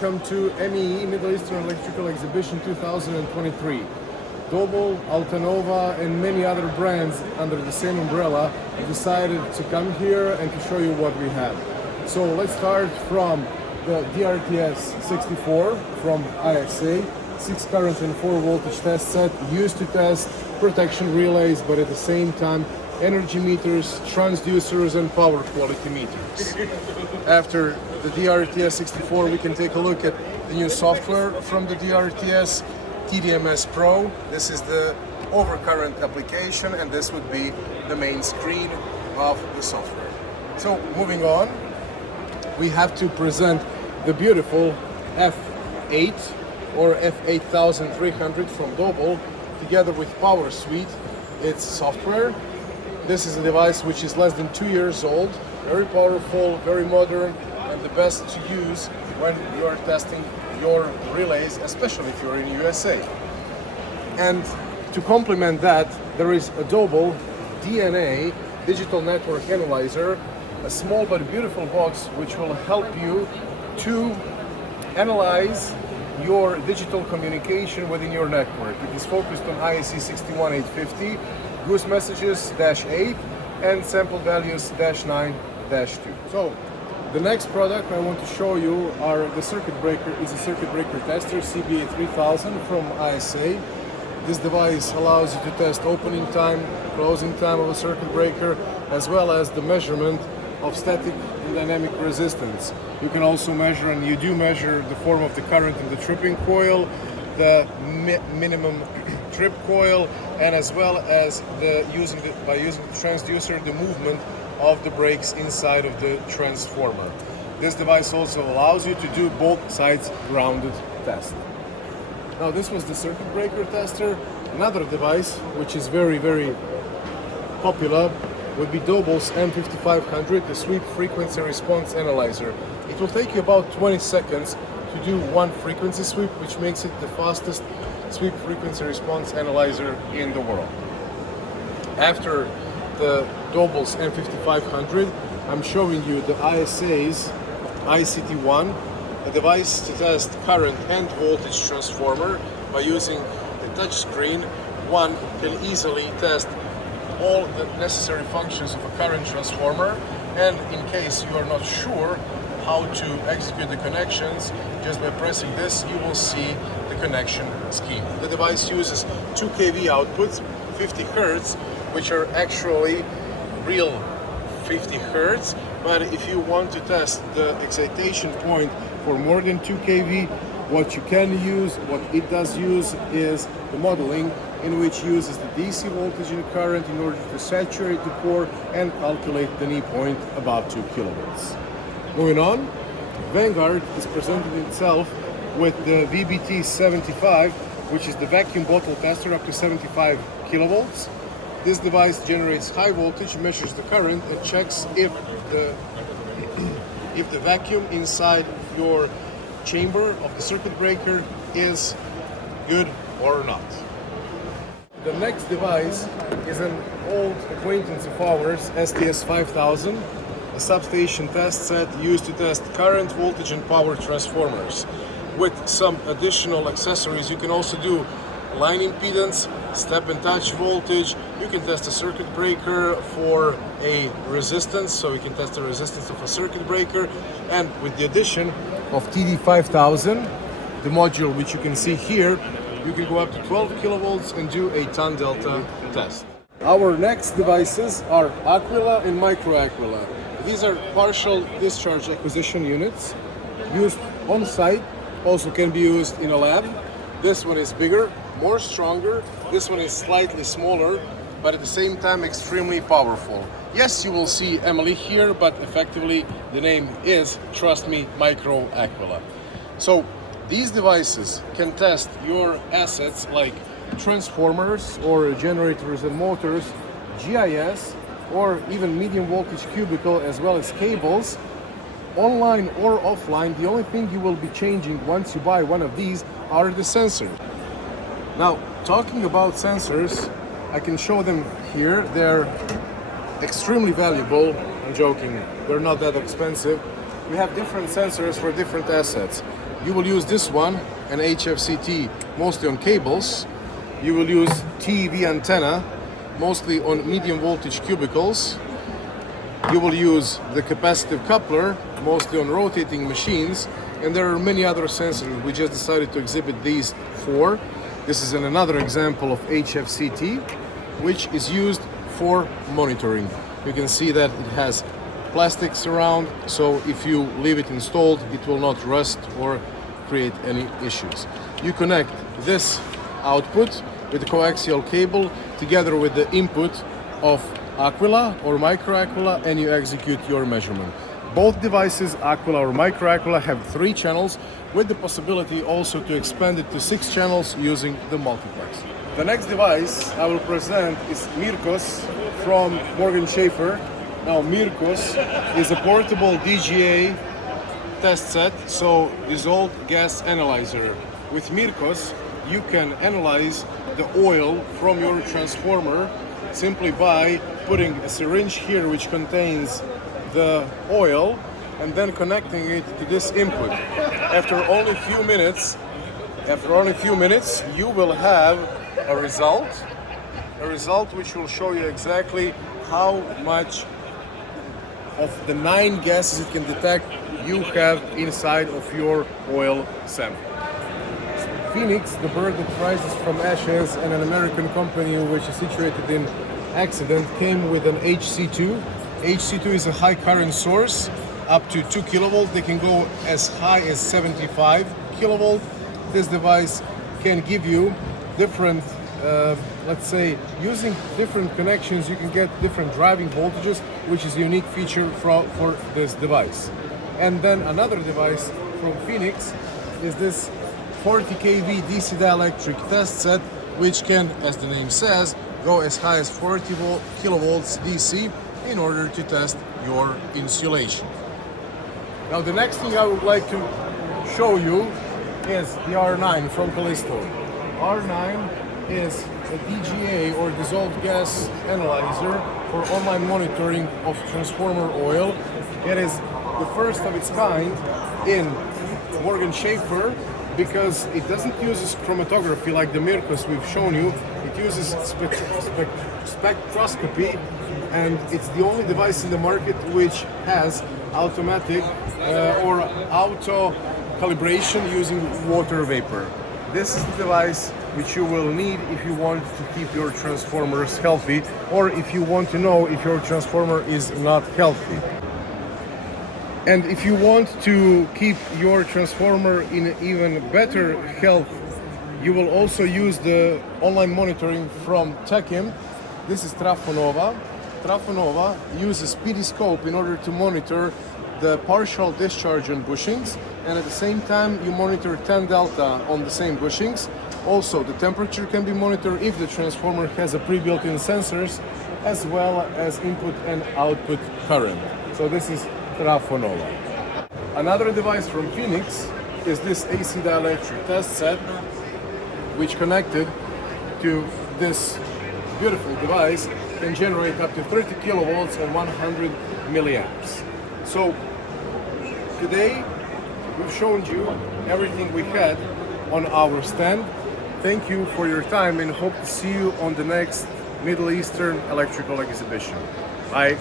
welcome to MEE Middle Eastern Electrical Exhibition 2023. Doble, ALTANOVA and many other brands under the same umbrella decided to come here and to show you what we have. So let's start from the DRTS 64 from ISA, 6 current and 4 voltage test set, used to test protection relays, but at the same time energy meters, transducers and power quality meters. After the DRTS 64 we can take a look at the new software from the DRTS, TDMS Pro. This is the overcurrent application and this would be the main screen of the software. So moving on, we have to present the beautiful F8 or F8300 from Doble together with Power Suite, its software. This is a device which is less than 2 years old, very powerful, very modern, and the best to use when you are testing your relays, especially if you're in USA. And to complement that, there is a Doble DNA digital network analyzer, a small but beautiful box which will help you to analyze your digital communication within your network. It is focused on IEC 61850, goose messages -8 and sample values -9-2. So the next product I want to show you are the circuit breaker. Is a circuit breaker tester, CBA 3000 from ISA. This device allows you to test opening time, closing time of a circuit breaker, as well as the measurement of static and dynamic resistance. You can also measure, and you do measure, the form of the current in the tripping coil, the minimum trip coil, and as well as by using the transducer, the movement of the brakes inside of the transformer. This device also allows you to do both sides grounded test. Now this was the circuit breaker tester. Another device which is very, very popular would be Doble's M5500, the sweep frequency response analyzer. It will take you about 20 seconds to do one frequency sweep, which makes it the fastest sweep frequency response analyzer in the world. After the Doble's M5500, I'm showing you the ISA's ICT1, a device to test current and voltage transformer. By using the touch screen, one can easily test all the necessary functions of a current transformer, and in case you are not sure how to execute the connections, just by pressing this you will see the connection scheme. The device uses 2 kV outputs, 50 Hz, which are actually real 50 Hz, but if you want to test the excitation point for more than 2 kV, what you can use, what it does use, is the modeling, in which uses the DC voltage and current in order to saturate the core and calculate the knee point above 2 kilovolts. Moving on, Vanguard is presenting itself with the VBT75, which is the vacuum bottle tester up to 75 kilovolts. This device generates high voltage, measures the current, and checks if the vacuum inside your chamber of the circuit breaker is good or not. The next device is an old acquaintance of ours, STS 5000, a substation test set used to test current, voltage and power transformers. With some additional accessories, you can also do line impedance, step and touch voltage. You can test a circuit breaker for a resistance, so you can test the resistance of a circuit breaker. And with the addition of TD5000, the module which you can see here, you can go up to 12 kilovolts and do a ton delta test. Our next devices are Aquila and Micro Aquila. These are partial discharge acquisition units used on site, also can be used in a lab. This one is bigger, more stronger. This one is slightly smaller, but at the same time extremely powerful. Yes, you will see Emily here, but effectively the name is, trust me, Micro Aquila. So these devices can test your assets like transformers or generators and motors, GIS, or even medium voltage cubicle, as well as cables, online or offline. The only thing you will be changing once you buy one of these are the sensors. Now, talking about sensors, I can show them here. They're extremely valuable. I'm joking, they're not that expensive. We have different sensors for different assets. You will use this one, an HFCT, mostly on cables. You will use TEV antenna, mostly on medium voltage cubicles. You will use the capacitive coupler, mostly on rotating machines, and there are many other sensors. We just decided to exhibit these 4. This is another example of HFCT, which is used for monitoring. You can see that it has plastics around, so if you leave it installed, it will not rust or create any issues. You connect this output with the coaxial cable together with the input of Aquila or Micro Aquila, and you execute your measurement. Both devices, Aquila or Micro Aquila, have 3 channels with the possibility also to expand it to 6 channels using the multiplex. The next device I will present is Mircos from Morgan Schaffer. Now Mircos is a portable DGA test set, so dissolved gas analyzer. With Mircos you can analyze the oil from your transformer simply by putting a syringe here which contains the oil and then connecting it to this input. After only a few minutes, you will have a result which will show you exactly how much of the 9 gases it can detect you have inside of your oil sample. Phoenix, the bird that rises from ashes, and an American company which is situated in Accident, came with an HC2. HC2 is a high current source, up to 2 kilovolt. They can go as high as 75 kilovolt. This device can give you different, let's say, using different connections, you can get different driving voltages, which is a unique feature for this device. And then another device from Phoenix is this 40 kV DC dielectric test set, which can, as the name says, go as high as 40 kilovolts DC in order to test your insulation. Now the next thing I would like to show you is the R9 from Callisto. R9 is a DGA or dissolved gas analyzer for online monitoring of transformer oil. It is the first of its kind in Morgan Schaffer because it doesn't use chromatography like the Mircos we've shown you. It uses spectroscopy, and it's the only device in the market which has automatic or auto calibration using water vapor. This is the device which you will need if you want to keep your transformers healthy, or if you want to know if your transformer is not healthy. And if you want to keep your transformer in even better health, you will also use the online monitoring from Techim. This is ALTANOVA. ALTANOVA uses periscope in order to monitor the partial discharge on bushings, and at the same time you monitor 10 delta on the same bushings. Also the temperature can be monitored if the transformer has a pre-built-in sensors, as well as input and output current. So this is ALTANOVA. Another device from Phoenix is this AC dielectric test set, which connected to this beautiful device can generate up to 30 kilovolts and 100 milliamps. So today we've shown you everything we had on our stand. Thank you for your time and hope to see you on the next Middle Eastern electrical exhibition. Bye.